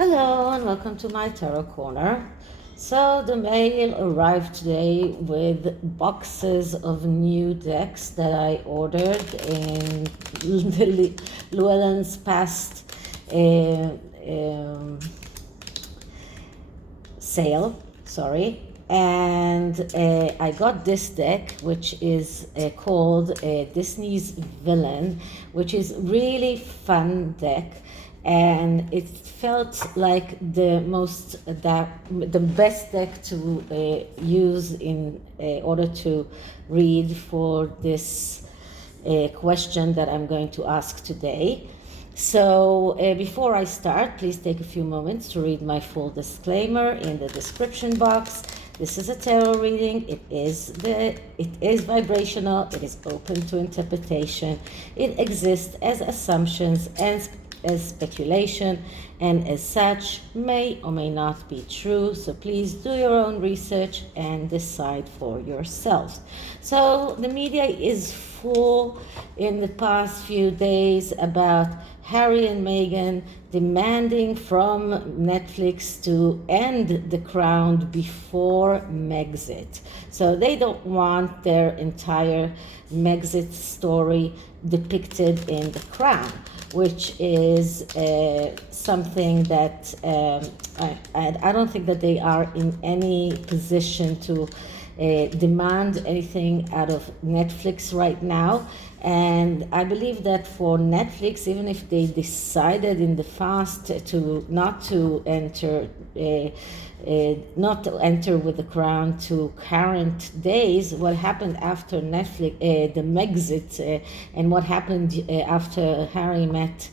Hello and welcome to my tarot corner. So the mail arrived today with boxes of new decks that I ordered in the Llewellyn's past sale, sorry. And I got this deck, which is called Disney's Villain, which is really fun deck, and it felt like the best deck to use in order to read for this question that I'm going to ask today. So before I start, please take a few moments to read my full disclaimer in the description box. This is a tarot reading. It is vibrational. It is open to interpretation. It exists as assumptions and as speculation, and as such may or may not be true. So please do your own research and decide for yourselves. So the media is full in the past few days about Harry and Meghan demanding from Netflix to end The Crown before Megxit. So they don't want their entire Megxit story depicted in The Crown, which is something that I don't think that they are in any position to demand anything out of Netflix right now. And I believe that for Netflix, even if they decided in the past to not enter with The Crown to current days, what happened after Netflix, the Megxit, and what happened after Harry met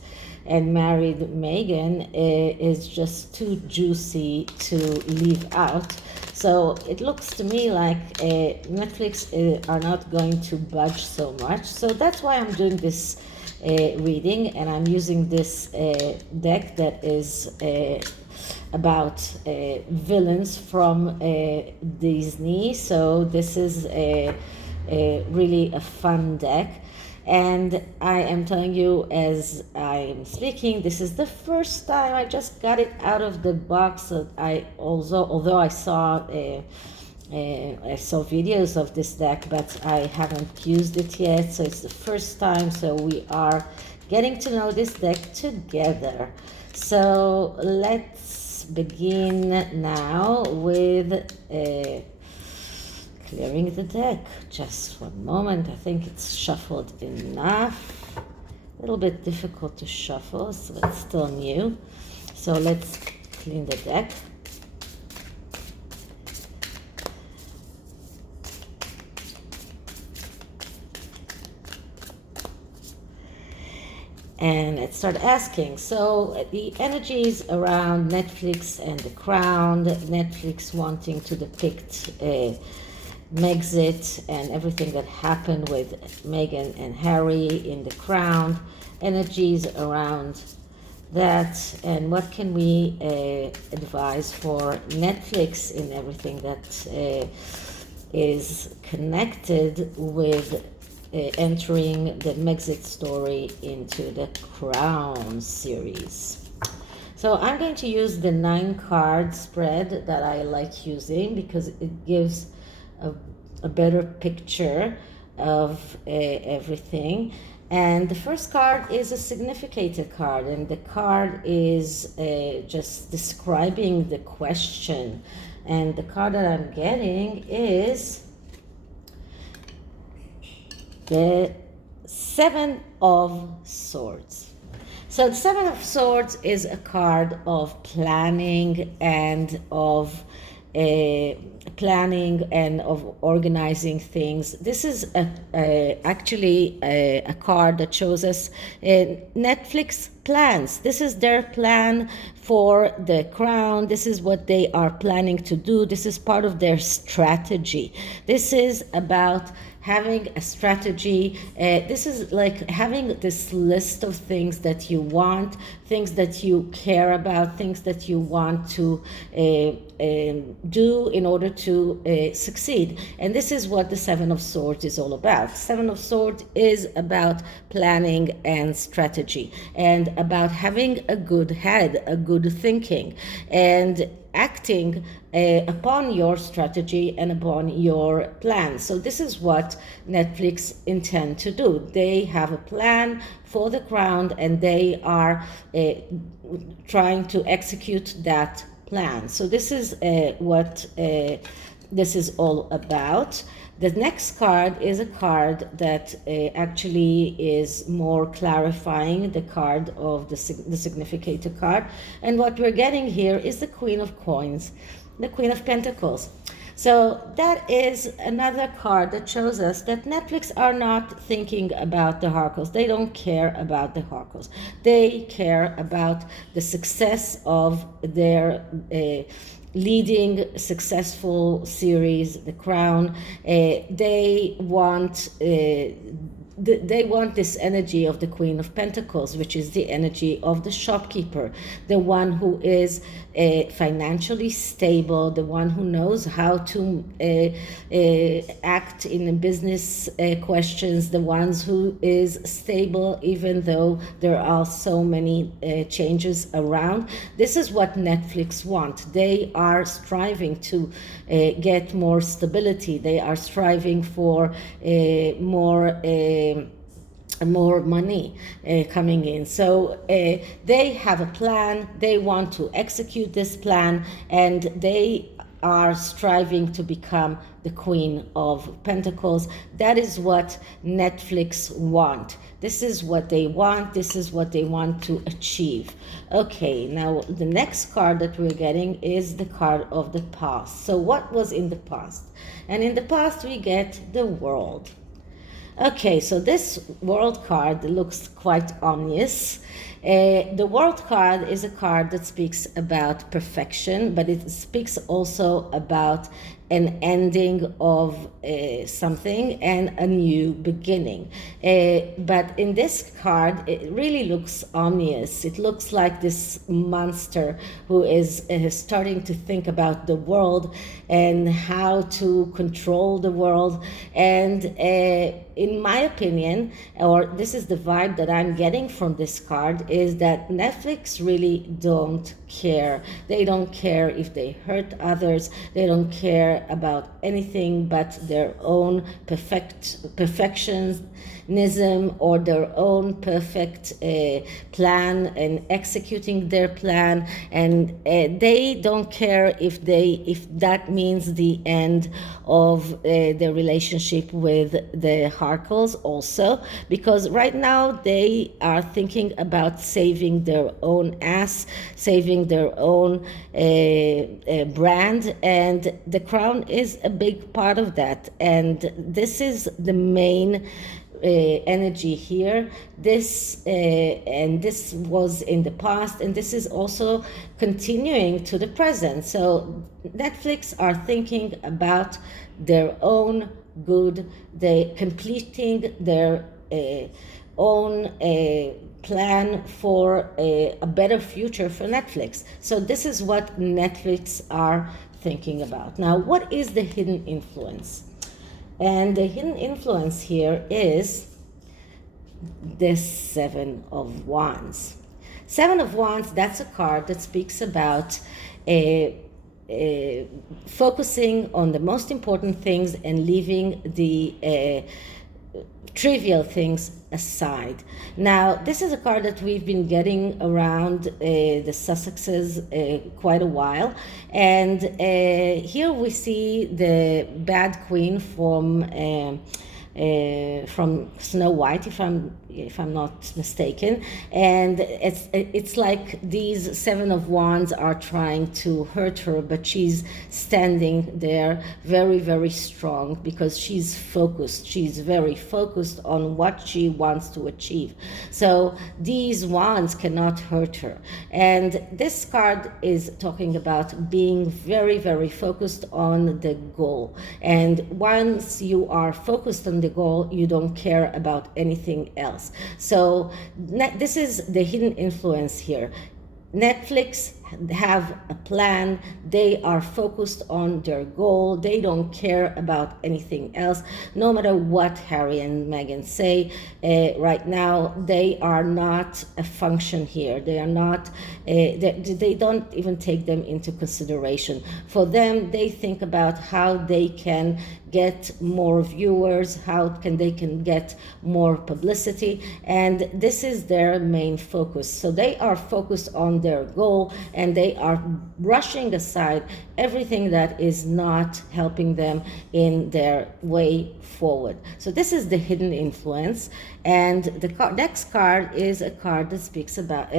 and married Meghan is just too juicy to leave out. So it looks to me like Netflix are not going to budge so much. So that's why I'm doing this reading, and I'm using this deck that is about villains from Disney. So this is really a fun deck. And I am telling you, as I am speaking, this is the first time I just got it out of the box. So although I saw videos of this deck, but I haven't used it yet. So it's the first time. So we are getting to know this deck together. So let's begin now with clearing the deck. Just one moment. I think it's shuffled enough. A little bit difficult to shuffle, so it's still new. So let's clean the deck. And let's start asking. So the energies around Netflix and The Crown, Netflix wanting to depict Megxit and everything that happened with Meghan and Harry in The Crown, energies around that, and what can we advise for Netflix in everything that is connected with entering the Megxit story into the Crown series. So I'm going to use the 9-card spread that I like using because it gives a better picture of everything. And the first card is a significator card, and the card is just describing the question. And the card that I'm getting is the 7 of Swords. So the 7 of Swords is a card of planning and of organizing things. This is actually a card that shows us Netflix plans. This is their plan for The Crown. This is what they are planning to do. This is part of their strategy. This is about having a strategy. This is like having this list of things that you want, things that you care about, things that you want to do in order to succeed. And this is what the 7 of Swords is all about. 7 of Swords is about planning and strategy. And about having a good head, a good thinking, and acting upon your strategy and upon your plan. So this is what Netflix intend to do. They have a plan for the crown, and they are trying to execute that plan. So this is what this is all about. The next card is a card that actually is more clarifying, the card of the significator card. And what we're getting here is the Queen of Coins, the Queen of Pentacles. So that is another card that shows us that Netflix are not thinking about the Harkles. They don't care about the Harkles. They care about the success of their leading successful series, The Crown. They want this energy of the Queen of Pentacles, which is the energy of the shopkeeper, the one who is financially stable, the one who knows how to act in business questions, the ones who is stable even though there are so many changes around. This is what Netflix want. They are striving to get more stability. They are striving for more money coming in. So they have a plan, they want to execute this plan, and they are striving to become the Queen of Pentacles. That is what Netflix want. This is what they want. This is what they want to achieve. Okay, now the next card that we're getting is the card of the past. So what was in the past? And in the past we get the World. Okay, so this World card looks quite ominous. The World card is a card that speaks about perfection, but it speaks also about an ending of something and a new beginning. But in this card, it really looks ominous. It looks like this monster who is starting to think about the world and how to control the world. And in my opinion, or this is the vibe that I'm getting from this card, is that Netflix really don't care. They don't care if they hurt others. They don't care about anything but their own perfectionism or their own perfect plan and executing their plan. And they don't care if that means the end of the relationship with the Harkles also, because right now they are thinking about saving their own ass, saving their own brand, and the crown is a big part of that. And this is the main energy here. This was in the past, and this is also continuing to the present. So Netflix are thinking about their own good. They completing their own plan for a better future for Netflix. So this is what Netflix are thinking about. Now, what is the hidden influence? And the hidden influence here is the Seven of Wands. Seven of Wands, that's a card that speaks about focusing on the most important things and leaving the trivial things aside. Now, this is a card that we've been getting around the Sussexes quite a while, and here we see the bad queen from Snow White, if I'm not mistaken, and it's like these Seven of Wands are trying to hurt her, but she's standing there very, very strong because she's focused. She's very focused on what she wants to achieve. So these wands cannot hurt her. And this card is talking about being very, very focused on the goal. And once you are focused on the goal, you don't care about anything else. So this is the hidden influence here. Netflix have a plan. They are focused on their goal. They don't care about anything else. No matter what Harry and Meghan say right now, they are not a function here. They are not, they don't even take them into consideration. For them, they think about how they can get more viewers, how they can get more publicity, and this is their main focus. So they are focused on their goal, and they are brushing aside everything that is not helping them in their way forward. So this is the hidden influence, and the next card is a card that speaks about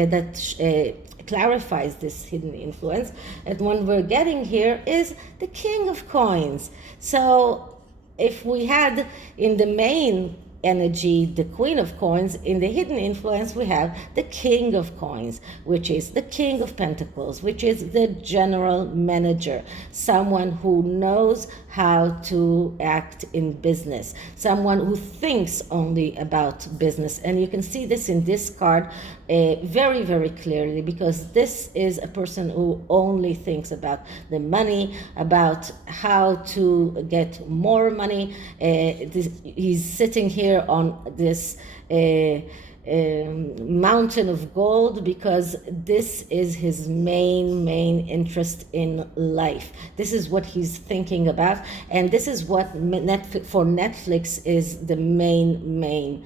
clarifies this hidden influence. And one we're getting here is the King of Coins. So if we had in the main energy the Queen of Coins, in the hidden influence we have the King of Coins, which is the King of Pentacles, which is the general manager, someone who knows how to act in business, someone who thinks only about business. And you can see this in this card very, very clearly, because this is a person who only thinks about the money, about how to get more money. He's sitting here on this mountain of gold because this is his main interest in life. This is what he's thinking about, and this is what for Netflix is the main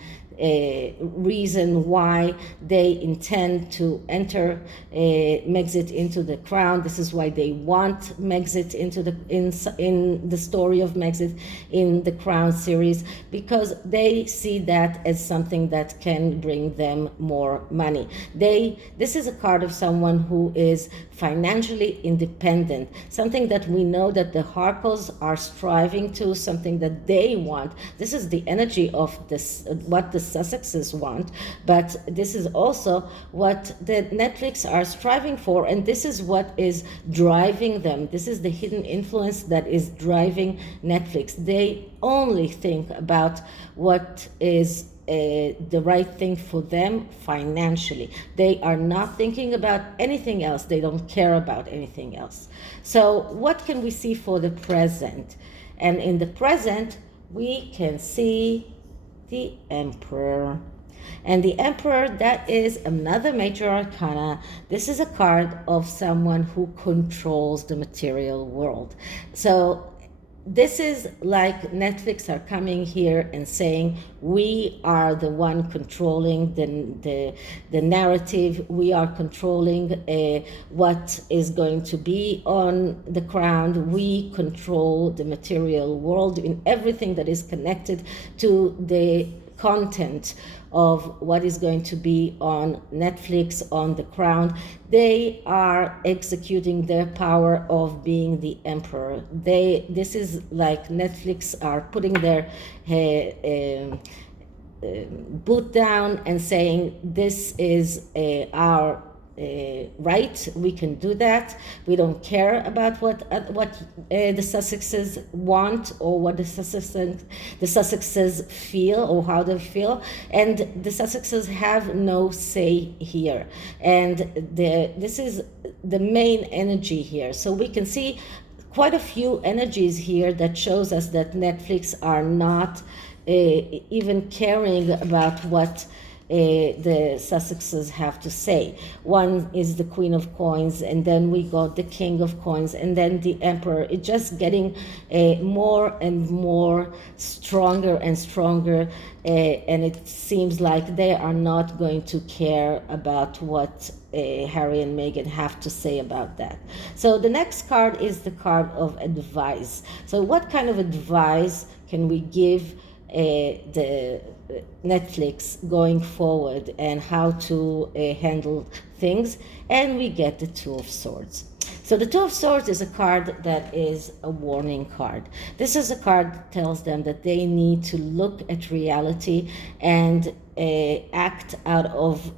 reason why they intend to enter Megxit into the crown. This is why they want Megxit into the in the story of Megxit in the Crown series, because they see that as something that can bring them more money. This is a card of someone who is financially independent, something that we know that the Harkles are striving to, something that they want. This is the energy of this, what the Sussexes want, but this is also what the Netflix are striving for, and this is what is driving them. This is the hidden influence that is driving Netflix. They only think about what is the right thing for them financially. They are not thinking about anything else. They don't care about anything else. So what can we see for the present? And in the present, we can see the Emperor. And the Emperor, that is another major arcana. This is a card of someone who controls the material world. So this is like Netflix are coming here and saying, we are the one controlling the narrative. We are controlling what is going to be on the crown. We control the material world in everything that is connected to the content of what is going to be on Netflix, on the crown. They are executing their power of being the emperor. This is like Netflix are putting their boot down and saying, this is our right, we can do that. We don't care about what the Sussexes want, or what the Sussexes feel, or how they feel, and the Sussexes have no say here. And this is the main energy here. So we can see quite a few energies here that shows us that Netflix are not even caring about what the Sussexes have to say. One is the Queen of Coins, and then we got the King of Coins, and then the Emperor. It's just getting more and more stronger and stronger, and it seems like they are not going to care about what Harry and Meghan have to say about that. So the next card is the card of advice. So what kind of advice can we give the Netflix going forward, and how to handle things? And we get the Two of Swords. So the Two of Swords is a card that is a warning card. This is a card that tells them that they need to look at reality and act out of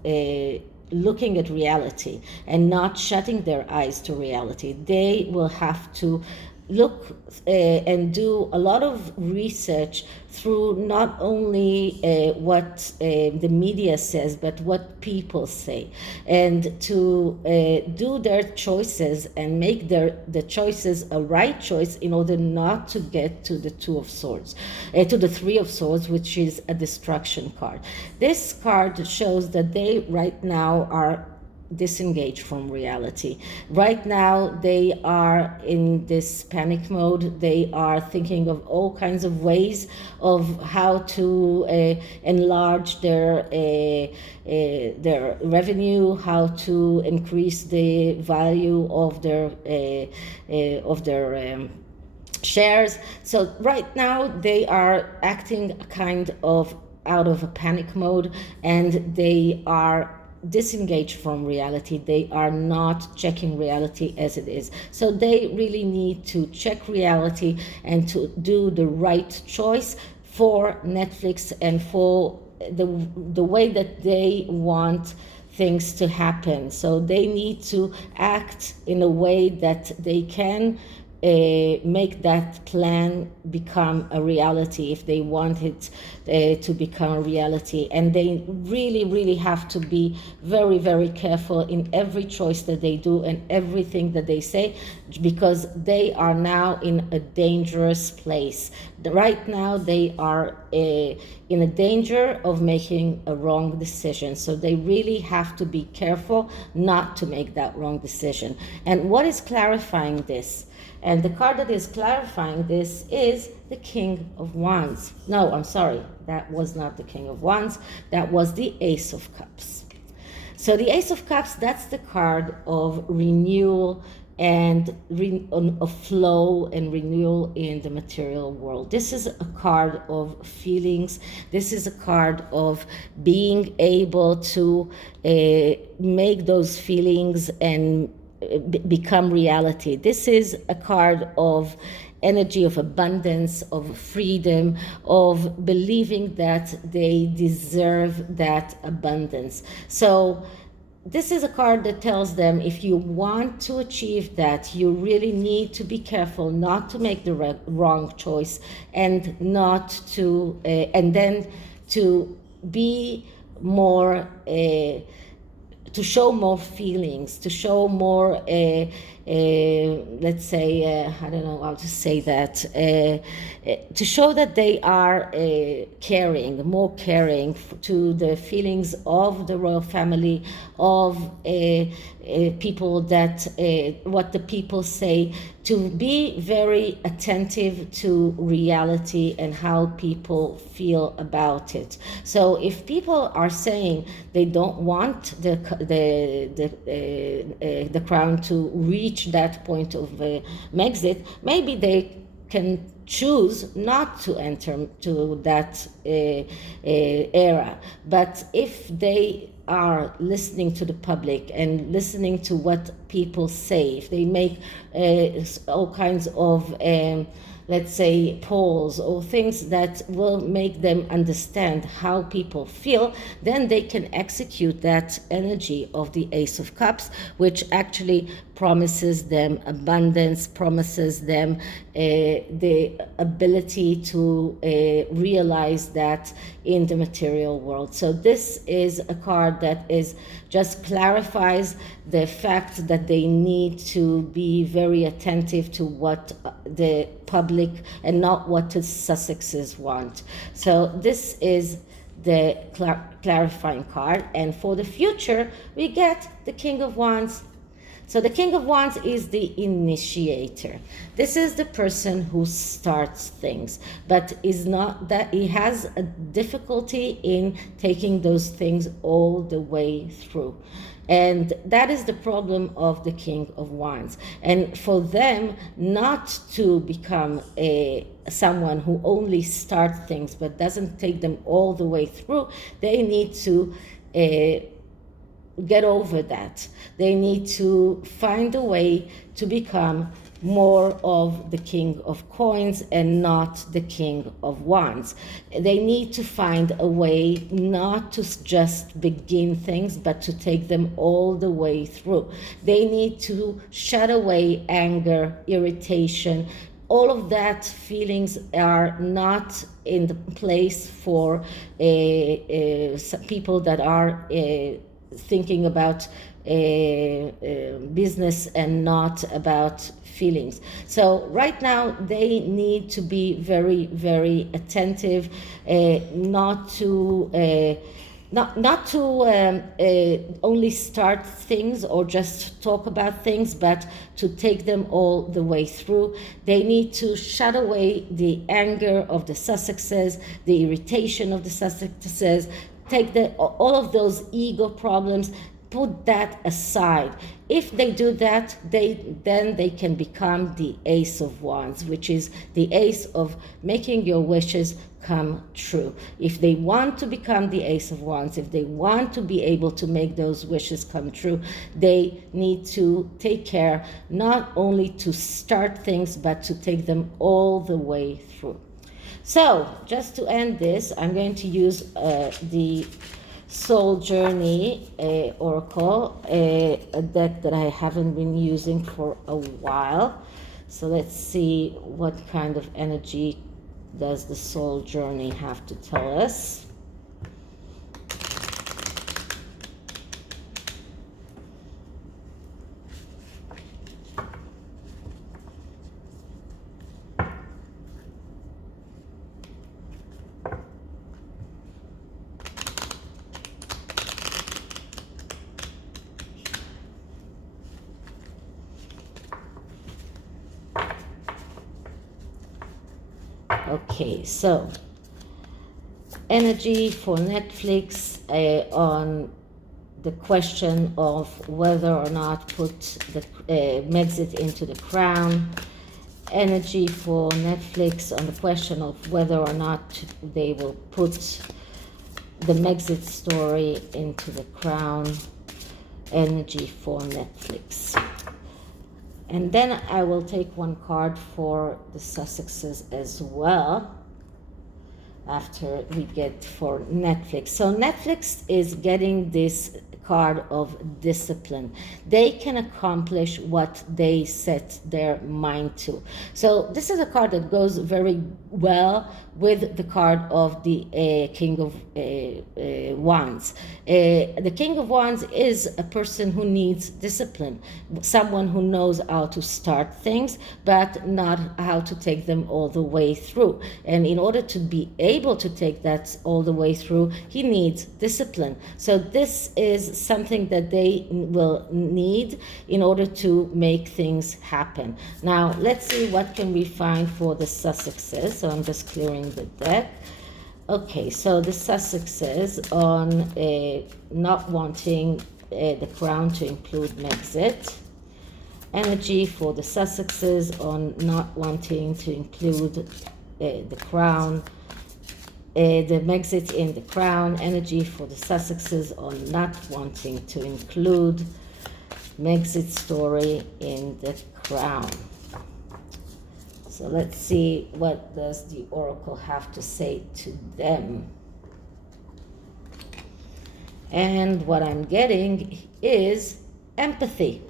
looking at reality and not shutting their eyes to reality. They will have to look and do a lot of research through not only what the media says, but what people say, and to do their choices and make the choices a right choice in order not to get to the Two of Swords, to the Three of Swords, which is a destruction card. This card shows that they right now are disengaged from reality. Right now, they are in this panic mode. They are thinking of all kinds of ways of how to enlarge their revenue, how to increase the value of their shares. So right now, they are acting kind of out of a panic mode, and they are disengaged from reality. They are not checking reality as it is. So they really need to check reality and to do the right choice for Netflix and for the way that they want things to happen. So they need to act in a way that they can make that plan become a reality if they want it to become a reality. And they really, really have to be very, very careful in every choice that they do and everything that they say, because they are now in a dangerous place. Right now, they are in a danger of making a wrong decision. So they really have to be careful not to make that wrong decision. And what is clarifying this? And the card that is clarifying this is the King of Wands. No, I'm sorry, that was not the King of Wands. That was the Ace of Cups. So the Ace of Cups, that's the card of renewal and of flow and renewal in the material world. This is a card of feelings. This is a card of being able to make those feelings and become reality. This is a card of energy of abundance, of freedom, of believing that they deserve that abundance. So this is a card that tells them if you want to achieve that, you really need to be careful not to make the wrong choice, and not to and then to be more to show more feelings, to show more, let's say, I don't know how to say that, to show that they are caring, more caring to the feelings of the royal family, of people that, what the people say, to be very attentive to reality and how people feel about it. So if people are saying they don't want the crown to reach that point of Megxit, maybe they can choose not to enter to that era. But if they are listening to the public and listening to what people say, if they make all kinds of let's say polls or things that will make them understand how people feel, then they can execute that energy of the Ace of Cups, which actually promises them abundance, promises them the ability to realize that in the material world. So this is a card that is just clarifies the fact that they need to be very attentive to what the public and not what the Sussexes want. So this is the clarifying card. And for the future, we get the King of Wands. So the King of Wands is the initiator. This is the person who starts things, but is not that he has a difficulty in taking those things all the way through. And that is the problem of the King of Wands. And for them not to become someone who only starts things but doesn't take them all the way through, they need to get over that. They need to find a way to become more of the King of Coins and not the King of Wands. They need to find a way not to just begin things, but to take them all the way through. They need to shut away anger, irritation. All of that feelings are not in the place for people that are thinking about business and not about feelings. So right now they need to be very, very attentive, not to only start things or just talk about things, but to take them all the way through. They need to shut away the anger of the Sussexes, the irritation of the Sussexes, take all of those ego problems, put that aside. If they do that, then they can become the Ace of Wands, which is the ace of making your wishes come true. If they want to become the Ace of Wands, if they want to be able to make those wishes come true, they need to take care not only to start things, but to take them all the way through. So, just to end this, I'm going to use the Soul Journey Oracle, a deck that I haven't been using for a while. So let's see what kind of energy does the Soul Journey have to tell us. Okay, so energy for Netflix on the question of whether or not put the Megxit into the crown. Energy for Netflix on the question of whether or not they will put the Megxit story into the crown. Energy for Netflix. And then I will take one card for the Sussexes as well after we get for Netflix. So Netflix is getting this card of discipline. They can accomplish what they set their mind to. So this is a card that goes very well with the card of the King of Wands. The King of Wands is a person who needs discipline, someone who knows how to start things, but not how to take them all the way through. And in order to be able to take that all the way through, he needs discipline. So this is something that they will need in order to make things happen. Now, let's see what can we find for the Sussexes. So I'm just clearing the deck. Okay, so the Sussexes on not wanting the crown to include Megxit. Energy for the Sussexes on not wanting to include the crown, the Megxit in the crown. Energy for the Sussexes on not wanting to include Megxit story in the crown. So let's see what does the Oracle have to say to them. And what I'm getting is empathy.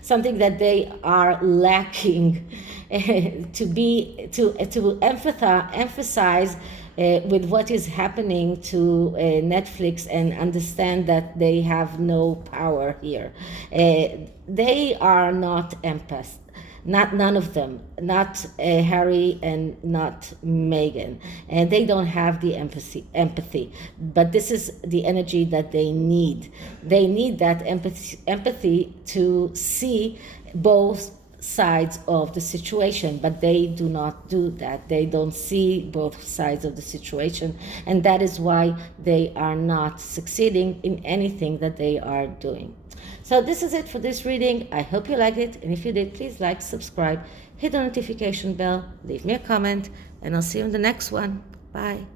Something that they are lacking to emphasize with what is happening to Netflix and understand that they have no power here. They are not empaths. None of them, not Harry and not Meghan, and they don't have the empathy. But this is the energy that they need. They need that empathy to see both sides of the situation, but they do not do that. They don't see both sides of the situation, and that is why they are not succeeding in anything that they are doing. So this is it for this reading. I hope you liked it, and if you did, please like, subscribe, hit the notification bell, leave me a comment, and I'll see you in the next one. Bye.